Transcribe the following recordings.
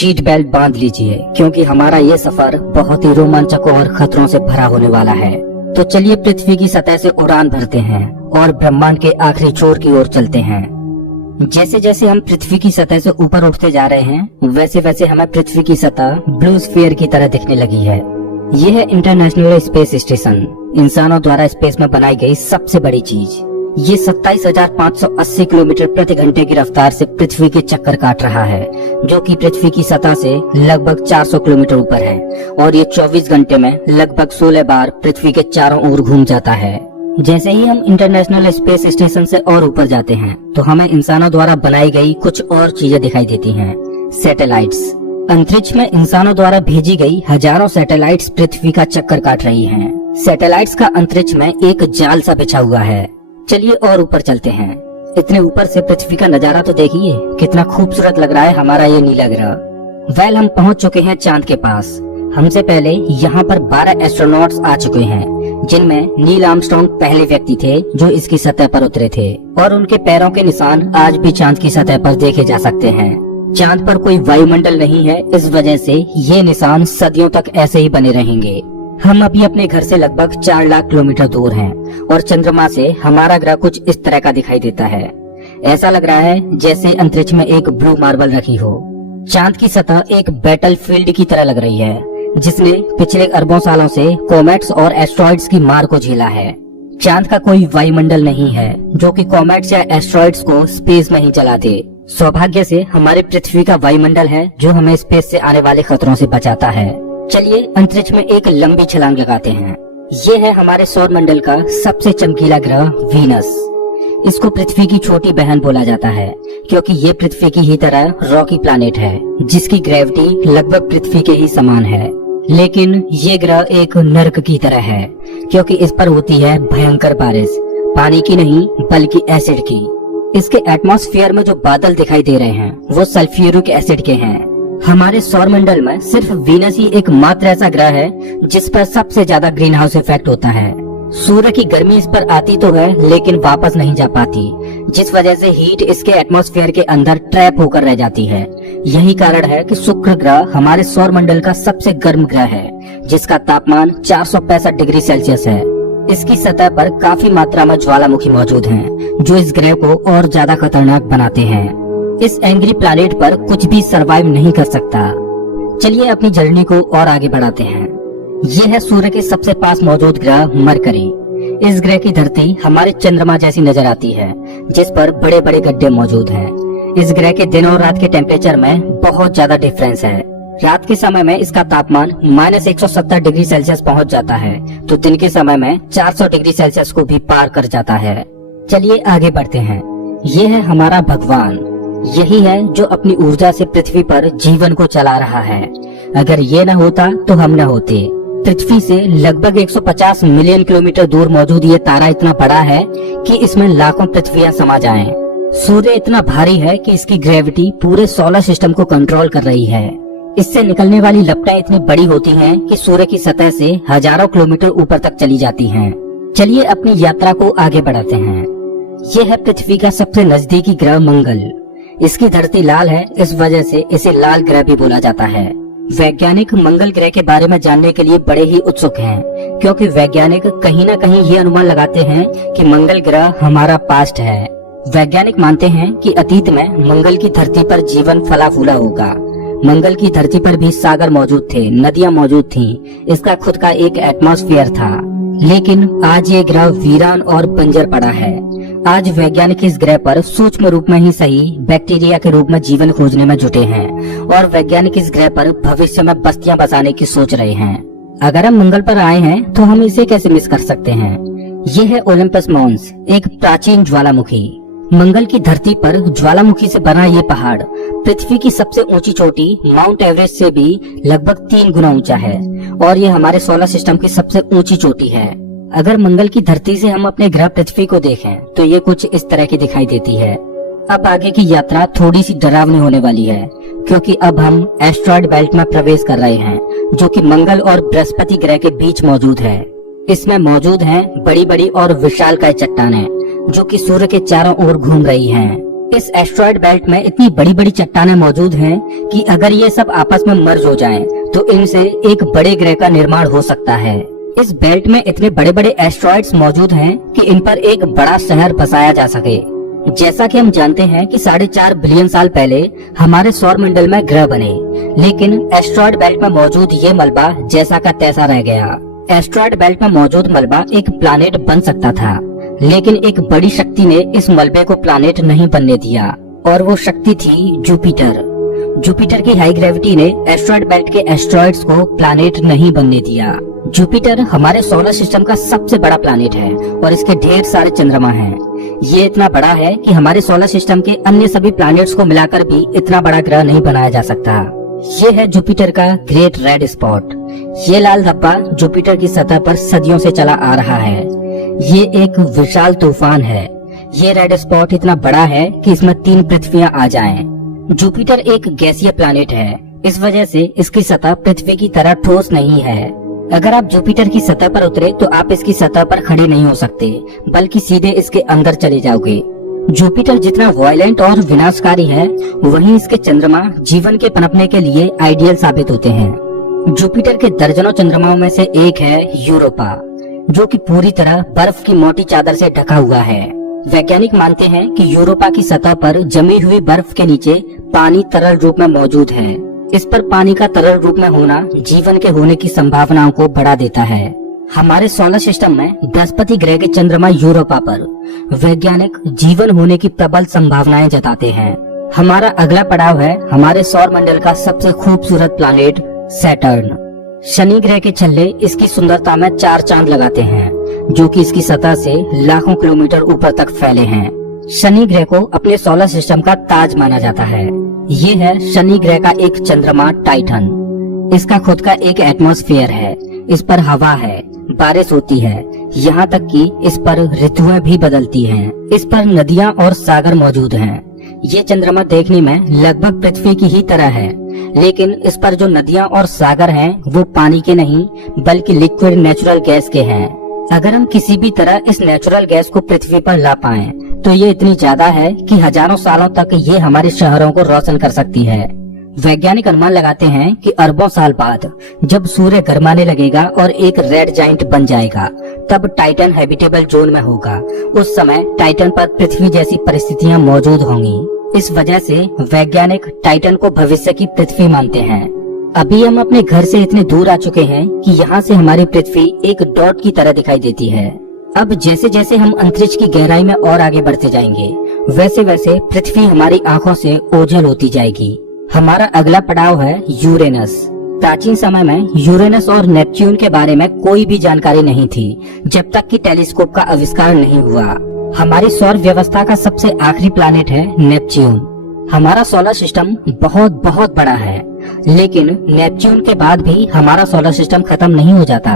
Seat belt बांध लीजिए क्योंकि हमारा ये सफर बहुत ही रोमांचक और खतरों से भरा होने वाला है। तो चलिए पृथ्वी की सतह से उड़ान भरते हैं और ब्रह्मांड के आखिरी छोर की ओर चलते हैं। जैसे जैसे हम पृथ्वी की सतह से ऊपर उठते जा रहे हैं वैसे वैसे हमें पृथ्वी की सतह ब्लू स्फीयर की तरह दिखने लगी है। यह है इंटरनेशनल स्पेस स्टेशन, इंसानों द्वारा स्पेस में बनाई गई सबसे बड़ी चीज। ये 27,580 किलोमीटर प्रति घंटे की रफ्तार से पृथ्वी के चक्कर काट रहा है, जो कि पृथ्वी की सतह से लगभग 400 किलोमीटर ऊपर है और ये 24 घंटे में लगभग 16 बार पृथ्वी के चारों ओर घूम जाता है। जैसे ही हम इंटरनेशनल स्पेस स्टेशन से और ऊपर जाते हैं तो हमें इंसानों द्वारा बनाई गई कुछ और चीजें दिखाई देती हैं। सैटेलाइट्स। अंतरिक्ष में इंसानों द्वारा भेजी गई हजारों सैटेलाइट्स पृथ्वी का चक्कर काट रही हैं। सैटेलाइट्स का अंतरिक्ष में एक जाल सा बिछा हुआ है। चलिए और ऊपर चलते हैं। इतने ऊपर से पृथ्वी का नजारा तो देखिए, कितना खूबसूरत लग रहा है हमारा ये नीला ग्रह। हम पहुंच चुके हैं चांद के पास। हमसे पहले यहाँ पर 12 एस्ट्रोनॉट्स आ चुके हैं, जिनमें नील आर्मस्ट्रांग पहले व्यक्ति थे जो इसकी सतह पर उतरे थे और उनके पैरों के निशान आज भी चांद की सतह पर देखे जा सकते हैं। चांद पर कोई वायुमंडल नहीं है, इस वजह से ये निशान सदियों तक ऐसे ही बने रहेंगे। हम अभी अपने घर से लगभग 4 लाख किलोमीटर दूर हैं और चंद्रमा से हमारा ग्रह कुछ इस तरह का दिखाई देता है। ऐसा लग रहा है जैसे अंतरिक्ष में एक ब्लू मार्बल रखी हो। चांद की सतह एक बैटल फील्ड की तरह लग रही है, जिसने पिछले अरबों सालों से कॉमेट्स और एस्ट्रॉइड्स की मार को झेला है। चांद का कोई वायुमंडल नहीं है जो कि कॉमेट्स या एस्ट्रॉइड्स को स्पेस में ही जला दे। सौभाग्य से हमारे पृथ्वी का वायुमंडल है जो हमें स्पेस से आने वाले खतरों से बचाता है। चलिए अंतरिक्ष में एक लंबी छलांग लगाते हैं। ये है हमारे सौर मंडल का सबसे चमकीला ग्रह वीनस। इसको पृथ्वी की छोटी बहन बोला जाता है क्योंकि ये पृथ्वी की ही तरह रॉकी प्लैनेट है, जिसकी ग्रेविटी लगभग पृथ्वी के ही समान है। लेकिन ये ग्रह एक नर्क की तरह है क्योंकि इस पर होती है भयंकर बारिश, पानी की नहीं बल्कि एसिड की। इसके एटमॉस्फेयर में जो बादल दिखाई दे रहे हैं वो सल्फ्यूरिक एसिड के हैं। हमारे सौर मंडल में सिर्फ वीनस ही एकमात्र ऐसा ग्रह है जिस पर सबसे ज्यादा ग्रीन हाउस इफेक्ट होता है। सूर्य की गर्मी इस पर आती तो है लेकिन वापस नहीं जा पाती, जिस वजह से हीट इसके एटमॉस्फेयर के अंदर ट्रैप होकर रह जाती है। यही कारण है कि शुक्र ग्रह हमारे सौर मंडल का सबसे गर्म ग्रह है, जिसका तापमान 465 डिग्री सेल्सियस है। इसकी सतह पर काफी मात्रा में ज्वालामुखी मौजूद हैं, जो इस ग्रह को और ज्यादा खतरनाक बनाते हैं। इस एंग्री प्लैनेट पर कुछ भी सरवाइव नहीं कर सकता। चलिए अपनी जर्नी को और आगे बढ़ाते हैं। ये है सूर्य के सबसे पास मौजूद ग्रह मरकरी। इस ग्रह की धरती हमारे चंद्रमा जैसी नजर आती है, जिस पर बड़े बड़े गड्ढे मौजूद हैं। इस ग्रह के दिन और रात के टेम्परेचर में बहुत ज्यादा डिफरेंस है। रात के समय में इसका तापमान -170 डिग्री सेल्सियस पहुंच जाता है, तो दिन के समय में 400 डिग्री सेल्सियस को भी पार कर जाता है। चलिए आगे बढ़ते हैं। ये है हमारा भगवान। यही है जो अपनी ऊर्जा से पृथ्वी पर जीवन को चला रहा है। अगर ये न होता तो हम न होते। पृथ्वी से लगभग 150 मिलियन किलोमीटर दूर मौजूद ये तारा इतना बड़ा है कि इसमें लाखों पृथ्वियां समा जाएं। सूर्य इतना भारी है कि इसकी ग्रेविटी पूरे सोलर सिस्टम को कंट्रोल कर रही है। इससे निकलने वाली लपटें इतनी बड़ी होती हैं कि सूर्य की सतह से हजारों किलोमीटर ऊपर तक चली जाती हैं। चलिए अपनी यात्रा को आगे बढ़ाते हैं। ये है पृथ्वी का सबसे नजदीकी ग्रह मंगल। इसकी धरती लाल है, इस वजह से इसे लाल ग्रह भी बोला जाता है। वैज्ञानिक मंगल ग्रह के बारे में जानने के लिए बड़े ही उत्सुक हैं, क्योंकि वैज्ञानिक कहीं न कहीं ये अनुमान लगाते हैं कि मंगल ग्रह हमारा पास्ट है। वैज्ञानिक मानते हैं कि अतीत में मंगल की धरती पर जीवन फला फूला होगा। मंगल की धरती पर भी सागर मौजूद थे, नदियां मौजूद थीं, इसका खुद का एक एटमॉस्फेयर था। लेकिन आज ये ग्रह वीरान और बंजर पड़ा है। आज वैज्ञानिक इस ग्रह पर सूक्ष्म रूप में ही सही बैक्टीरिया के रूप में जीवन खोजने में जुटे हैं और वैज्ञानिक इस ग्रह पर भविष्य में बस्तियां बसाने की सोच रहे हैं। अगर हम मंगल पर आए हैं तो हम इसे कैसे मिस कर सकते हैं। ये है ओलंपस मॉन्स, एक प्राचीन ज्वालामुखी। मंगल की धरती पर ज्वालामुखी से बना ये पहाड़ पृथ्वी की सबसे ऊंची चोटी माउंट एवरेस्ट से भी लगभग 3 गुना ऊंचा है और ये हमारे सोलर सिस्टम की सबसे ऊंची चोटी है। अगर मंगल की धरती से हम अपने ग्रह पृथ्वी को देखें तो ये कुछ इस तरह की दिखाई देती है। अब आगे की यात्रा थोड़ी सी डरावनी होने वाली है, क्योंकि अब हम एस्ट्रॉइड बेल्ट में प्रवेश कर रहे हैं, जो कि मंगल और बृहस्पति ग्रह के बीच मौजूद है। इसमें मौजूद हैं बड़ी बड़ी और विशालकाय चट्टानें, जो कि सूर्य के चारों ओर घूम रही हैं। इस एस्ट्रॉयड बेल्ट में इतनी बड़ी बड़ी चट्टानें मौजूद हैं कि अगर ये सब आपस में मर्ज हो जाएं, तो इनसे एक बड़े ग्रह का निर्माण हो सकता है। इस बेल्ट में इतने बड़े बड़े एस्ट्रॉयड्स मौजूद हैं कि इन पर एक बड़ा शहर बसाया जा सके। जैसा कि हम जानते हैं कि 4.5 बिलियन साल पहले हमारे सौर मंडल में ग्रह बने, लेकिन एस्ट्रॉयड बेल्ट में मौजूद ये मलबा जैसा का तैसा रह गया। एस्ट्रॉयड बेल्ट में मौजूद मलबा एक प्लैनेट बन सकता था, लेकिन एक बड़ी शक्ति ने इस मलबे को प्लैनेट नहीं बनने दिया, और वो शक्ति थी जुपिटर। जुपिटर की हाई ग्रेविटी ने एस्ट्रॉयड बेल्ट के एस्ट्रॉयड्स को प्लैनेट नहीं बनने दिया। जुपिटर हमारे सोलर सिस्टम का सबसे बड़ा प्लैनेट है और इसके ढेर सारे चंद्रमा हैं। ये इतना बड़ा है कि हमारे सोलर सिस्टम के अन्य सभी प्लैनेट्स को मिलाकर भी इतना बड़ा ग्रह नहीं बनाया जा सकता। ये है जुपिटर का ग्रेट रेड स्पॉट। ये लाल धब्बा जुपिटर की सतह पर सदियों से चला आ रहा है। ये एक विशाल तूफान है। ये रेड स्पॉट इतना बड़ा है कि इसमें 3 पृथ्वियां आ जाएं। जुपिटर एक गैसीय प्लैनेट है, इस वजह से इसकी सतह पृथ्वी की तरह ठोस नहीं है। अगर आप जुपिटर की सतह पर उतरे तो आप इसकी सतह पर खड़े नहीं हो सकते, बल्कि सीधे इसके अंदर चले जाओगे। जुपिटर जितना वायलेंट और विनाशकारी है, वहीं इसके चंद्रमा जीवन के पनपने के लिए आइडियल साबित होते हैं। जुपिटर के दर्जनों चंद्रमाओं में से एक है यूरोपा, जो कि पूरी तरह बर्फ की मोटी चादर से ढका हुआ है। वैज्ञानिक मानते हैं कि यूरोपा की सतह पर जमी हुई बर्फ के नीचे पानी तरल रूप में मौजूद है। इस पर पानी का तरल रूप में होना जीवन के होने की संभावनाओं को बढ़ा देता है। हमारे सोलर सिस्टम में बृहस्पति ग्रह के चंद्रमा यूरोपा पर वैज्ञानिक जीवन होने की प्रबल संभावनाएं जताते हैं। हमारा अगला पड़ाव है हमारे सौर मंडल का सबसे खूबसूरत प्लैनेट सैटर्न। शनि ग्रह के छल्ले इसकी सुंदरता में 4 चांद लगाते हैं, जो कि इसकी सतह से लाखों किलोमीटर ऊपर तक फैले हैं। शनि ग्रह को अपने सोलर सिस्टम का ताज माना जाता है। ये है शनि ग्रह का एक चंद्रमा टाइटन। इसका खुद का एक एटमॉस्फेयर है, इस पर हवा है, बारिश होती है, यहाँ तक कि इस पर ऋतुएं भी बदलती हैं। इस पर नदियाँ और सागर मौजूद हैं। ये चंद्रमा देखने में लगभग पृथ्वी की ही तरह है, लेकिन इस पर जो नदियाँ और सागर हैं, वो पानी के नहीं बल्कि लिक्विड नेचुरल गैस के हैं। अगर हम किसी भी तरह इस नेचुरल गैस को पृथ्वी पर ला पाएं, तो ये इतनी ज्यादा है कि हजारों सालों तक ये हमारे शहरों को रोशन कर सकती है। वैज्ञानिक अनुमान लगाते हैं कि अरबों साल बाद जब सूर्य गर्माने लगेगा और एक रेड जाइंट बन जाएगा, तब टाइटन हैबिटेबल जोन में होगा। उस समय टाइटन पर पृथ्वी जैसी परिस्थितियां मौजूद होंगी। इस वजह से वैज्ञानिक टाइटन को भविष्य की पृथ्वी मानते हैं। अभी हम अपने घर से इतने दूर आ चुके हैं कि यहाँ से हमारी पृथ्वी एक डॉट की तरह दिखाई देती है। अब जैसे जैसे हम अंतरिक्ष की गहराई में और आगे बढ़ते जाएंगे, वैसे वैसे पृथ्वी हमारी आंखों से ओझल होती जाएगी। हमारा अगला पड़ाव है यूरेनस। प्राचीन समय में यूरेनस और नेपच्यून के बारे में कोई भी जानकारी नहीं थी, जब तक कि टेलीस्कोप का आविष्कार नहीं हुआ। हमारी सौर व्यवस्था का सबसे आखिरी प्लैनेट है नेपच्यून। हमारा सोलर सिस्टम बहुत बहुत बड़ा है, लेकिन नेपच्यून के बाद भी हमारा सोलर सिस्टम खत्म नहीं हो जाता।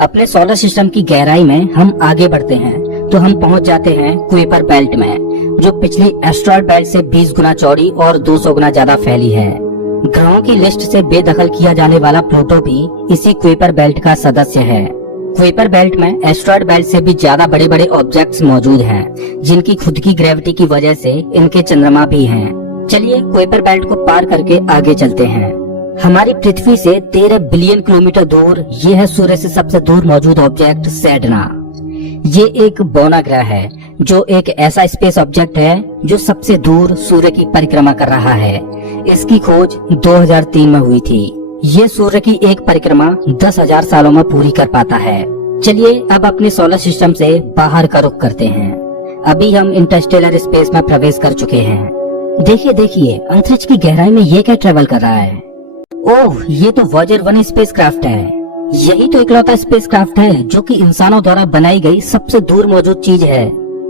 अपने सोलर सिस्टम की गहराई में हम आगे बढ़ते हैं तो हम पहुंच जाते हैं कुइपर बेल्ट में, जो पिछली एस्ट्रॉयड बेल्ट से 20 गुना चौड़ी और 200 गुना ज्यादा फैली है। ग्रहों की लिस्ट से बेदखल किया जाने वाला प्लूटो भी इसी कुइपर बेल्ट का सदस्य है। कुइपर बेल्ट में एस्ट्रॉयड बेल्ट से भी ज्यादा बड़े बड़े ऑब्जेक्ट्स मौजूद हैं, जिनकी खुद की ग्रेविटी की वजह से इनके चंद्रमा भी हैं। चलिए कुइपर बेल्ट को पार करके आगे चलते हैं। हमारी पृथ्वी से 13 बिलियन किलोमीटर दूर ये है सूर्य से सबसे दूर मौजूद ऑब्जेक्ट सेडना। ये एक बौना ग्रह है, जो एक ऐसा स्पेस ऑब्जेक्ट है जो सबसे दूर सूर्य की परिक्रमा कर रहा है। इसकी खोज 2003 में हुई थी। ये सूर्य की एक परिक्रमा 10,000 सालों में पूरी कर पाता है। चलिए अब अपने सोलर सिस्टम से बाहर का रुख करते हैं। अभी हम इंटरस्टेलर स्पेस में प्रवेश कर चुके हैं। देखिए देखिए, अंतरिक्ष की गहराई में ये क्या ट्रेवल कर रहा है। ओह, ये तो वॉयेजर 1 स्पेसक्राफ्ट है। यही तो इकलौता स्पेसक्राफ्ट है जो कि इंसानों द्वारा बनाई गई सबसे दूर मौजूद चीज है।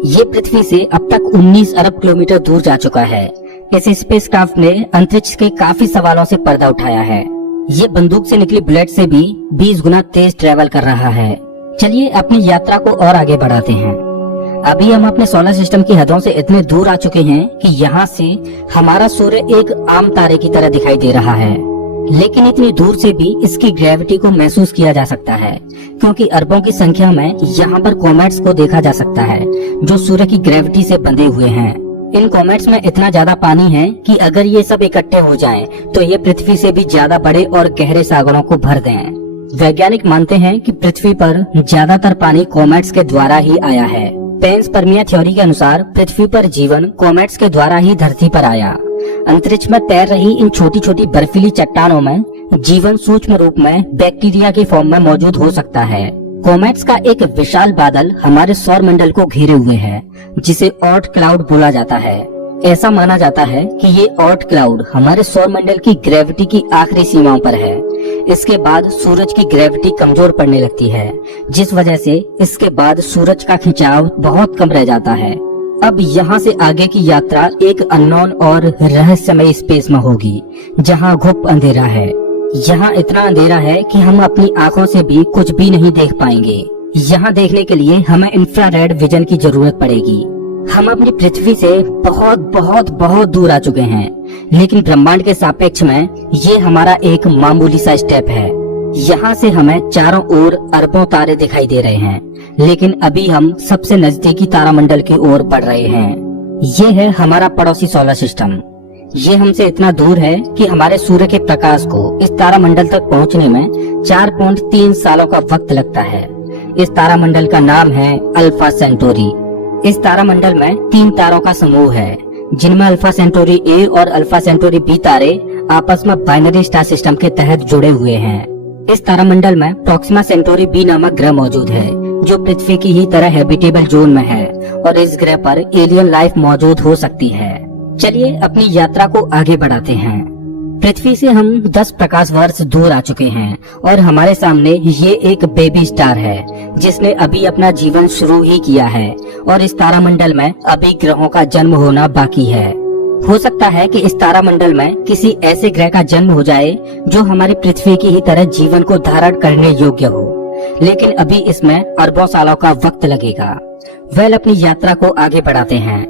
ये पृथ्वी से अब तक 19 अरब किलोमीटर दूर जा चुका है। इस स्पेसक्राफ्ट ने अंतरिक्ष के काफी सवालों से पर्दा उठाया है। ये बंदूक से निकली बुलेट से भी 20 गुना तेज ट्रेवल कर रहा है। चलिए अपनी यात्रा को और आगे बढ़ाते हैं। अभी हम अपने सोलर सिस्टम की हदों से इतने दूर आ चुके हैं कि यहाँ से हमारा सूर्य एक आम तारे की तरह दिखाई दे रहा है, लेकिन इतनी दूर से भी इसकी ग्रेविटी को महसूस किया जा सकता है, क्योंकि अरबों की संख्या में यहाँ पर कॉमेट्स को देखा जा सकता है जो सूर्य की ग्रेविटी से बंधे हुए हैं। इन कॉमेट्स में इतना ज्यादा पानी है कि अगर ये सब इकट्ठे हो जाएं, तो ये पृथ्वी से भी ज्यादा बड़े और गहरे सागरों को भर दें। वैज्ञानिक मानते हैं कि पृथ्वी पर ज्यादातर पानी कॉमेट्स के द्वारा ही आया है। पेंसपर्मिया थ्योरी के अनुसार पृथ्वी पर जीवन कॉमेट्स के द्वारा ही धरती पर आया। अंतरिक्ष में तैर रही इन छोटी छोटी बर्फीली चट्टानों में जीवन सूक्ष्म रूप में बैक्टीरिया के फॉर्म में मौजूद हो सकता है। कॉमेट्स का एक विशाल बादल हमारे सौर मंडल को घेरे हुए है, जिसे ऑर्ट क्लाउड बोला जाता है। ऐसा माना जाता है कि ये ऑर्ट क्लाउड हमारे सौर मंडल की ग्रेविटी की आखिरी सीमाओं पर है। इसके बाद सूरज की ग्रेविटी कमजोर पड़ने लगती है, जिस वजह से इसके बाद सूरज का खिंचाव बहुत कम रह जाता है। अब यहाँ से आगे की यात्रा एक अननोन और रहस्यमय स्पेस में होगी, जहाँ घुप अंधेरा है। यहाँ इतना अंधेरा है कि हम अपनी आंखों से भी कुछ भी नहीं देख पाएंगे। यहाँ देखने के लिए हमें इंफ्रारेड विजन की जरूरत पड़ेगी। हम अपनी पृथ्वी से बहुत बहुत बहुत दूर आ चुके हैं, लेकिन ब्रह्मांड के सापेक्ष में ये हमारा एक मामूली सा स्टेप है। यहाँ से हमें चारों ओर अरबों तारे दिखाई दे रहे हैं, लेकिन अभी हम सबसे नजदीकी तारामंडल की ओर बढ़ रहे हैं। ये है हमारा पड़ोसी सोलर सिस्टम। ये हमसे इतना दूर है कि हमारे सूर्य के प्रकाश को इस तारामंडल तक पहुँचने में 4.3 सालों का वक्त लगता है। इस तारामंडल का नाम है अल्फा सेंटोरी। इस तारामंडल में 3 तारों का समूह है, जिनमें अल्फा सेंटोरी ए और अल्फा सेंटोरी बी तारे आपस में बाइनरी स्टार सिस्टम के तहत जुड़े हुए हैं। इस तारामंडल में प्रोक्सिमा सेंटोरी बी नामक ग्रह मौजूद है, जो पृथ्वी की ही तरह हैबिटेबल जोन में है और इस ग्रह पर एलियन लाइफ मौजूद हो सकती है। चलिए अपनी यात्रा को आगे बढ़ाते हैं। पृथ्वी से हम 10 प्रकाश वर्ष दूर आ चुके हैं और हमारे सामने ये एक बेबी स्टार है, जिसने अभी अपना जीवन शुरू ही किया है और इस तारामंडल में अभी ग्रहों का जन्म होना बाकी है। हो सकता है कि इस तारामंडल में किसी ऐसे ग्रह का जन्म हो जाए जो हमारी पृथ्वी की ही तरह जीवन को धारण करने योग्य हो, लेकिन अभी इसमें अरबों सालों का वक्त लगेगा। वेल, अपनी यात्रा को आगे बढ़ाते हैं।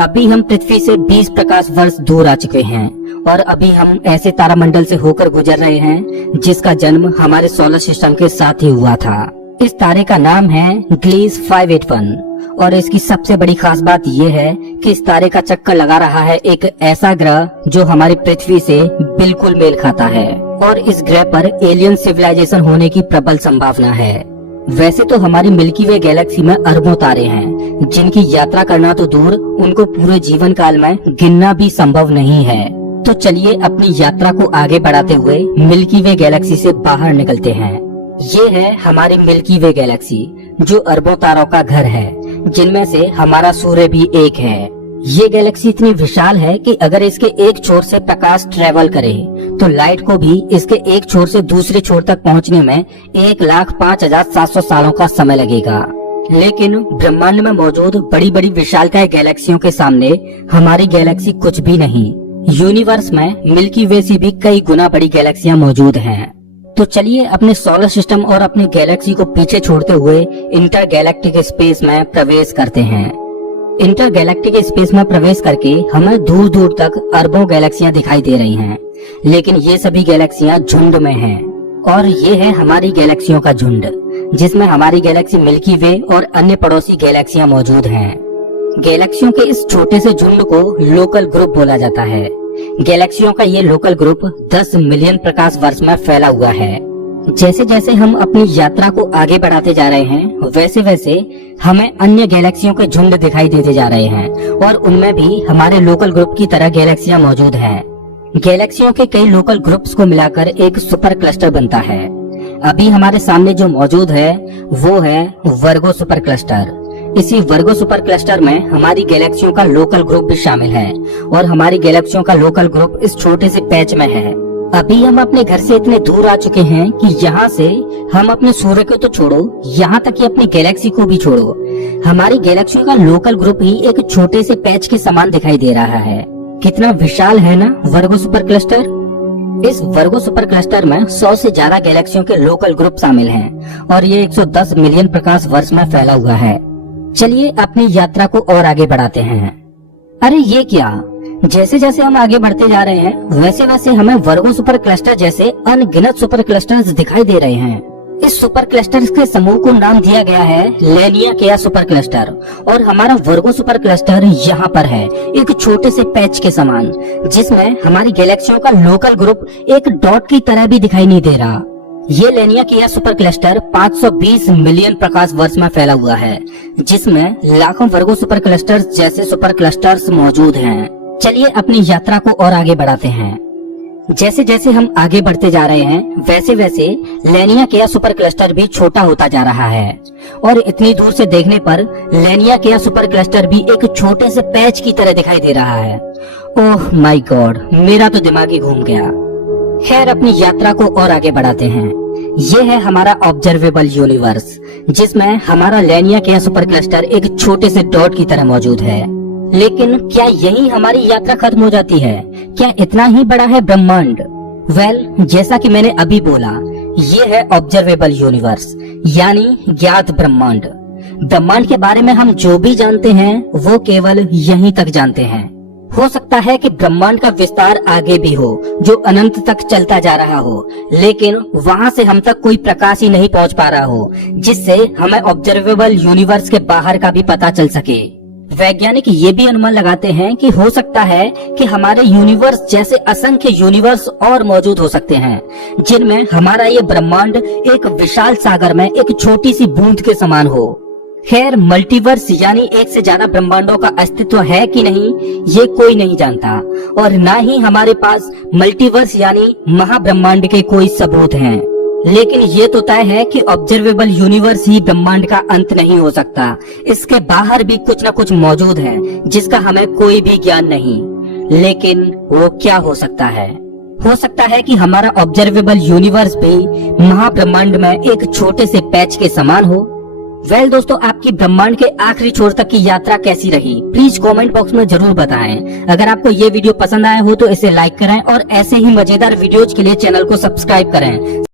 अभी हम पृथ्वी से 20 प्रकाश वर्ष दूर आ चुके हैं और अभी हम ऐसे तारामंडल से होकर गुजर रहे हैं जिसका जन्म हमारे सोलर सिस्टम के साथ ही हुआ था। इस तारे का नाम है ग्लीस 581 और इसकी सबसे बड़ी खास बात यह है कि इस तारे का चक्कर लगा रहा है एक ऐसा ग्रह जो हमारी पृथ्वी से बिल्कुल मेल खाता है और इस ग्रह पर एलियन सिविलाइजेशन होने की प्रबल संभावना है। वैसे तो हमारी मिल्की वे गैलेक्सी में अरबों तारे हैं, जिनकी यात्रा करना तो दूर, उनको पूरे जीवन काल में गिनना भी संभव नहीं है। तो चलिए अपनी यात्रा को आगे बढ़ाते हुए मिल्की वे गैलेक्सी से बाहर निकलते हैं। ये है हमारी मिल्की वे गैलेक्सी, जो अरबों तारों का घर है, जिनमें से हमारा सूर्य भी एक है। ये गैलेक्सी इतनी विशाल है कि अगर इसके एक छोर से प्रकाश ट्रेवल करे तो लाइट को भी इसके एक छोर से दूसरे छोर तक पहुंचने में 1,05,700 सालों का समय लगेगा। लेकिन ब्रह्मांड में मौजूद बड़ी बड़ी विशालकाय गैलेक्सियों के सामने हमारी गैलेक्सी कुछ भी नहीं। यूनिवर्स में मिल्की वे से भी कई गुना बड़ी गैलेक्सियां मौजूद हैं। तो चलिए अपने सोलर सिस्टम और अपनी गैलेक्सी को पीछे छोड़ते हुए इंटर गैलेक्टिक स्पेस में प्रवेश करते हैं। इंटर गैलेक्टिक स्पेस में प्रवेश करके हमें दूर दूर तक अरबों गैलेक्सियां दिखाई दे रही हैं, लेकिन ये सभी गैलेक्सियां झुंड में हैं और ये है हमारी गैलेक्सियों का झुंड, जिसमें हमारी गैलेक्सी मिल्की वे और अन्य पड़ोसी गैलेक्सियां मौजूद हैं। गैलेक्सियों के इस छोटे से झुंड को लोकल ग्रुप बोला जाता है। गैलेक्सियों का ये लोकल ग्रुप 10 मिलियन प्रकाश वर्ष में फैला हुआ है। जैसे जैसे हम अपनी यात्रा को आगे बढ़ाते जा रहे हैं, वैसे वैसे हमें अन्य गैलेक्सियों के झुंड दिखाई देते जा रहे हैं और उनमें भी हमारे लोकल ग्रुप की तरह गैलेक्सियां मौजूद हैं। गैलेक्सियों के कई लोकल ग्रुप्स को मिलाकर एक सुपर क्लस्टर बनता है। अभी हमारे सामने जो मौजूद है वो है वर्गो सुपर क्लस्टर। इसी वर्गो सुपर क्लस्टर में हमारी गैलेक्सियों का लोकल ग्रुप भी शामिल है और हमारी गैलेक्सियों का लोकल ग्रुप इस छोटे से पैच में है। अभी हम अपने घर से इतने दूर आ चुके हैं कि यहाँ से हम अपने सूर्य को तो छोड़ो, यहाँ तक कि अपनी गैलेक्सी को भी छोड़ो, हमारी गैलेक्सियों का लोकल ग्रुप ही एक छोटे से पैच के समान दिखाई दे रहा है। कितना विशाल है ना वर्गो सुपर क्लस्टर। इस वर्गो सुपर क्लस्टर में 100 से ज्यादा गैलेक्सियों के लोकल ग्रुप शामिल हैं और ये 110 मिलियन प्रकाश वर्ष में फैला हुआ है। चलिए अपनी यात्रा को और आगे बढ़ाते हैं। अरे ये क्या, जैसे जैसे हम आगे बढ़ते जा रहे हैं वैसे वैसे हमें वर्गो सुपर क्लस्टर जैसे अनगिनत सुपर क्लस्टर्स दिखाई दे रहे हैं। इस सुपर क्लस्टर के समूह को नाम दिया गया है लेनिया सुपर क्लस्टर और हमारा वर्गो सुपर क्लस्टर यहाँ पर है, एक छोटे से पैच के समान, जिसमें हमारी गैलेक्सियों का लोकल ग्रुप एक डॉट की तरह भी दिखाई नहीं दे रहा। ये लेनिया सुपर क्लस्टर 520 मिलियन प्रकाश वर्ष में फैला हुआ है, जिसमें लाखों वर्गो सुपर क्लस्टर्स जैसे सुपर क्लस्टर्स मौजूद हैं। चलिए अपनी यात्रा को और आगे बढ़ाते हैं। जैसे जैसे हम आगे बढ़ते जा रहे हैं, वैसे वैसे लेनिया सुपर क्लस्टर भी छोटा होता जा रहा है और इतनी दूर से देखने पर लेनिया सुपर क्लस्टर भी एक छोटे से पैच की तरह दिखाई दे रहा है। ओह माय गॉड, मेरा तो दिमाग ही घूम गया। खैर, अपनी यात्रा को और आगे बढ़ाते हैं। ये है हमारा ऑब्जर्वेबल यूनिवर्स, जिसमें हमारा लेनिया सुपर क्लस्टर एक छोटे से डॉट की तरह मौजूद है। लेकिन क्या यही हमारी यात्रा खत्म हो जाती है? क्या इतना ही बड़ा है ब्रह्मांड? जैसा कि मैंने अभी बोला, ये है ऑब्जर्वेबल यूनिवर्स, यानी ज्ञात ब्रह्मांड। ब्रह्मांड के बारे में हम जो भी जानते हैं वो केवल यहीं तक जानते हैं। हो सकता है कि ब्रह्मांड का विस्तार आगे भी हो, जो अनंत तक चलता जा रहा हो, लेकिन वहाँ से हम तक कोई प्रकाश ही नहीं पहुँच पा रहा हो, जिससे हमें ऑब्जर्वेबल यूनिवर्स के बाहर का भी पता चल सके। वैज्ञानिक ये भी अनुमान लगाते हैं कि हो सकता है कि हमारे यूनिवर्स जैसे असंख्य यूनिवर्स और मौजूद हो सकते हैं, जिनमें हमारा ये ब्रह्मांड एक विशाल सागर में एक छोटी सी बूंद के समान हो। खैर, मल्टीवर्स यानी एक से ज्यादा ब्रह्मांडों का अस्तित्व है कि नहीं, ये कोई नहीं जानता और ना ही हमारे पास मल्टीवर्स यानी महाब्रह्मांड के कोई सबूत हैं। लेकिन ये तो तय है कि ऑब्जर्वेबल यूनिवर्स ही ब्रह्मांड का अंत नहीं हो सकता। इसके बाहर भी कुछ न कुछ मौजूद है, जिसका हमें कोई भी ज्ञान नहीं। लेकिन वो क्या हो सकता है? हो सकता है कि हमारा ऑब्जर्वेबल यूनिवर्स भी महाब्रह्मांड में एक छोटे से पैच के समान हो। दोस्तों, आपकी ब्रह्मांड के आखिरी छोर तक की यात्रा कैसी रही? प्लीज कमेंट बॉक्स में जरूर बताएं। अगर आपको ये वीडियो पसंद आया हो तो इसे लाइक करें और ऐसे ही मजेदार वीडियोज के लिए चैनल को सब्सक्राइब करें।